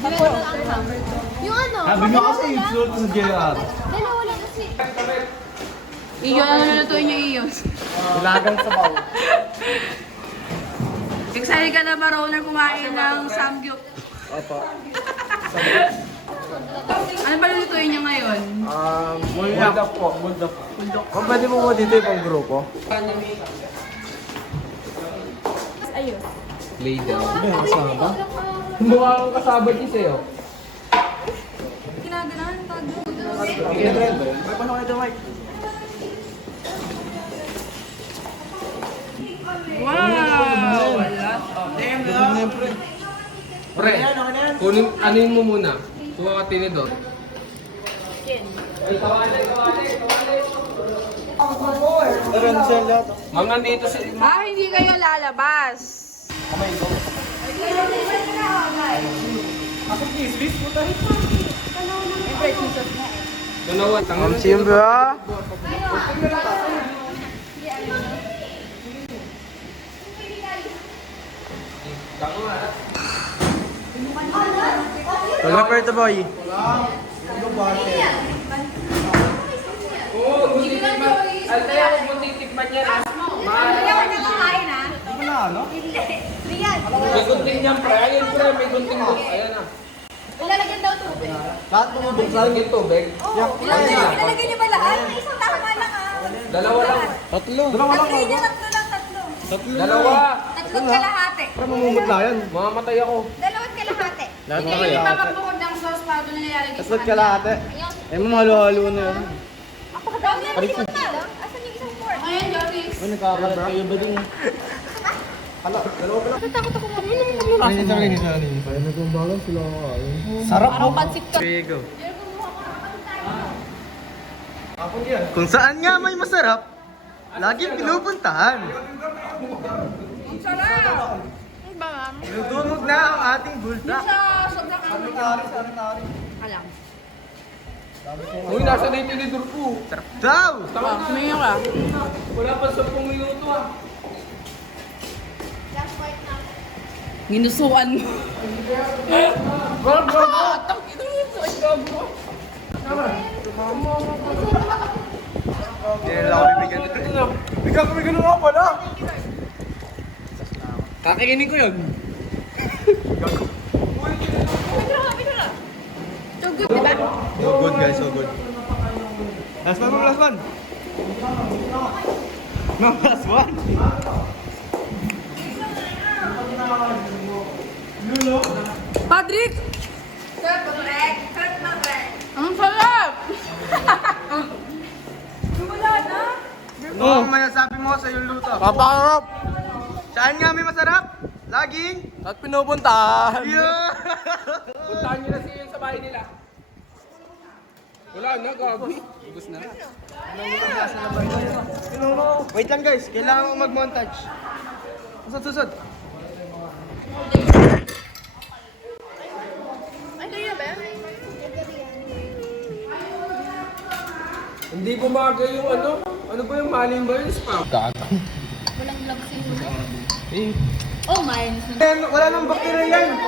Yung ano? Sabi mo kasi yung float sa JR. Dalawa lang kasi. Iyo, ano nalutuin niyo iyo? Ilagang sabaw. Excited ka na ba, Roner, kumain ng samgyup? Opo. Ano ba lutuin niyo ngayon? Buldak po. Buldak po. Kung pwede mo mo dito yung grupo? Ayun. Lay down. Ano yung kasama? Mukha akong kasabad niya sa'yo. Ginaganan, tag. May paano kayo Mike? Wow! Wala. Pre, kunin, anuin mo muna. Kuha ka tinidor. Ma'am, nandito si... Hindi kayo lalabas. Dalawa. Tangan Simba. Wala pa ito boy. Oo, buti tikman. Altay ako buti tikman niya. May gunting niyan, pre. Ayun, pre. May gunting doon. Ayan na. Ilalagyan daw tubig. Lahat mo mabuksan. Lagyan tubig. Ilalagyan niyo ba lahat? Isang tama lang Dalawa lang. Tatlo. Tatlo niya, tatlo. Dalawa. Tatlong kalahati. Para mamumot na yan. Mamamatay ako. Dalawat kalahati. Lahat Hindi na kayo kaya. magpapabukod ng sauce para doon nilalagay sa Tatlot ka lahat eh. Eh mo halo-halo na yun. Daw niya natin lang. Asan yung isang fork? Ayan, Joris. Ay, nagkakalat kayo ba din? Hala, dalawa pa lang. Natakot ako Ay, isa rin, isa rin. Kaya nagkumbalan sila kakain. Sarap po. pansit ka. Go. Kung saan nga may masarap, laging pinupuntahan. Ang sarap! Nudumog na ang ating bulsa. Sa sobrang ano. Alam. Uy, nasa na yung tinidor ko. Sarap daw! Kumain ka. Wala pa 10 minuto ah. Ginusuan mo. Hindi nila ako bibigyan. Bigyan kami ganun ako pala. Kakinginin ko yun. So good, di ba? So good guys, so good. Last one, last one. No, last one. Patrick! Ang sarap! Wala na? Ano ang masasabi mo sa iyong luto? Papangarap! Saan nga may masarap? Laging? At pinupuntahan! Yeah! Puntahan nyo na siya sa bahay nila. Wala na, gabi. Ubus na. Wait lang guys, kailangan ko mag-montage. Susod. Hindi bumagay yung ano. Ano ba yung maling ba yung spam? Walang vlog siguro. Oh, minus na. Wala nang bacteria yan.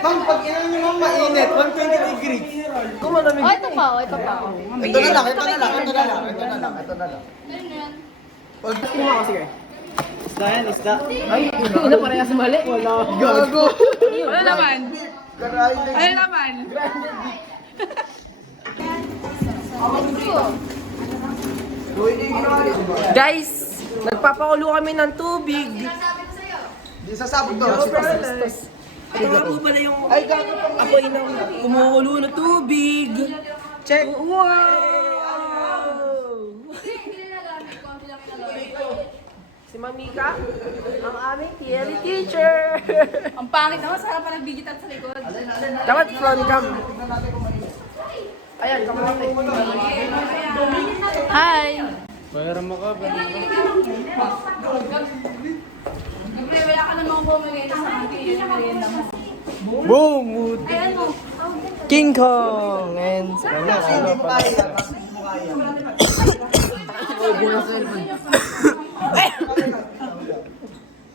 Ma'am, pag inan nyo ma'am mainit, 120 degrees. Kung malamig. Oh, ito pa, oh, ito pa. Ito na lang, ito na lang, ito na lang, ito na lang, ito na lang. Ano yan? Pag mo ako, sige. Isda yan, isda. Ay, ano parehas mali? Wala. Gago. Ano naman? Ano naman? Guys, nagpapakulo kami ng tubig. Di sasabog to. Ito nga po pala yung apoy ng kumukulo ng tubig. Check. Wow! Si Mamika, ang aming theory teacher. Ang pangit naman, sarap pa nag-digital sa likod. Dapat front cam. Ayan, kamalaki. Hi! Pera mo ka, Siyempre, wala ka namang bumigay sa akin. Yan ang merienda mo. Boom! Ayan mo. King Kong and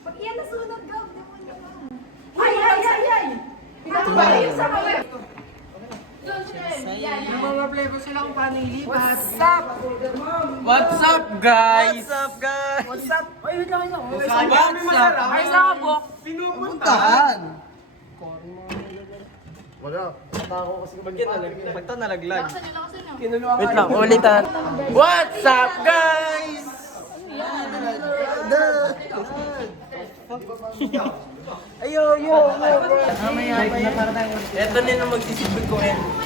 Pag iyan nasunog, go. Ay! What's up, guys? What's up? Ay, wait lang. Ay, sa kabok. Pinupuntahan. Wala. Ako kasi pagta nalaglag. Wait lang, ulitan. What's up, guys? Ayo. Ito na yung magsisipid ko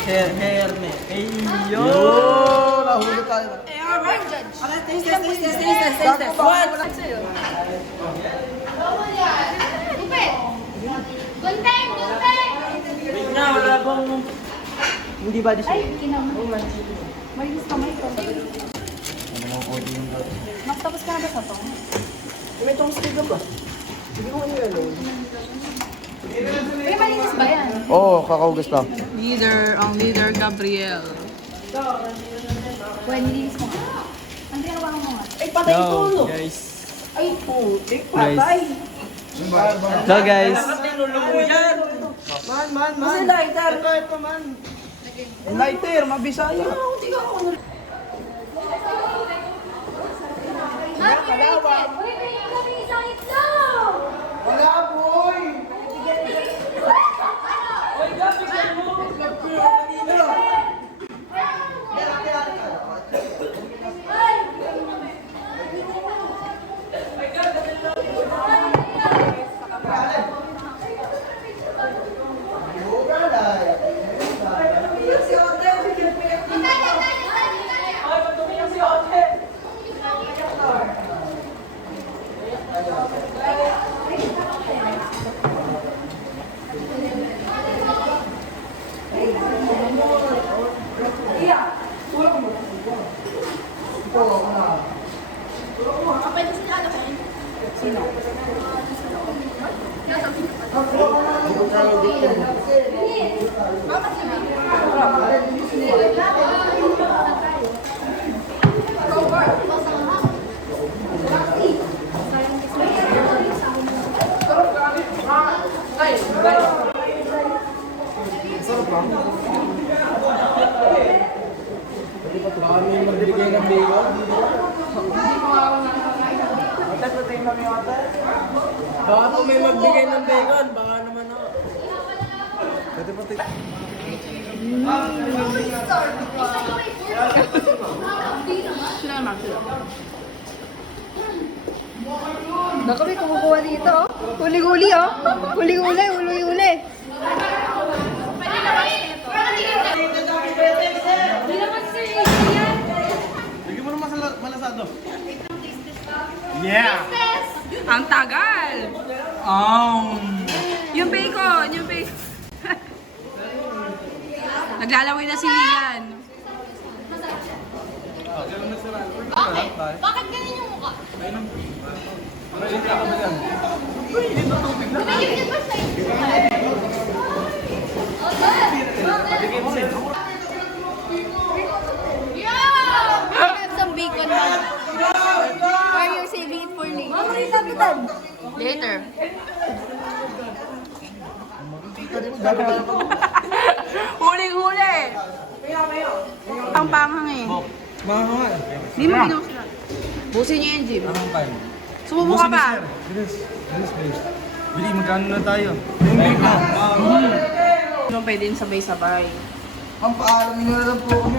hairnet. Ayo! Nahulog tayo. What? Gupit! Gunteng! Gunteng! Wait nga, wala bang... Hindi ba di siya? Ay, kinaman. Malinis kamay ko. Mas tapos ka na ba sa to? May tong stick ba? Hindi ko ano yan. Pero malinis ba yan? Oo, kakaugas lang. Ang leader Gabriel. Well, nilinis mo nga. Ang ginawa mo nga. Ay, patay ko, no? guys. Ay, putik, patay. So guys. Kasi lighter. Ito, man. Lighter, mabisaya. Hindi ka ako. Kalawang! Uy, may kami isang itlog! Wala, boy! Oy, gabi ka mo! Baka may magbigay ng bacon. Baka may magbigay ng bacon. Baka naman ako. Baka may kumukuha dito, oh. Huli-huli, oh. Huli-huli, huli-huli. Hindi naman sir, yan. Bigyan mo naman malasado. Yeah! Ang tagal! Yung bacon! Naglalaway na si Lian. Bakit? Bakit ganyan yung mukha? Pinagigit ba sa inyo? Yeah! Have some bacon man. Or you're saving it for later? Mamarita kita. Later. Huling-huli! Pang-panghang eh. Mahal. Hindi mo binuksan. Busin niyo yung gym. Sumubo ka pa. Bilis, bilis. Bili, magkano na tayo? Ano pwede sabay-sabay. Ang paalam nyo na lang po kami.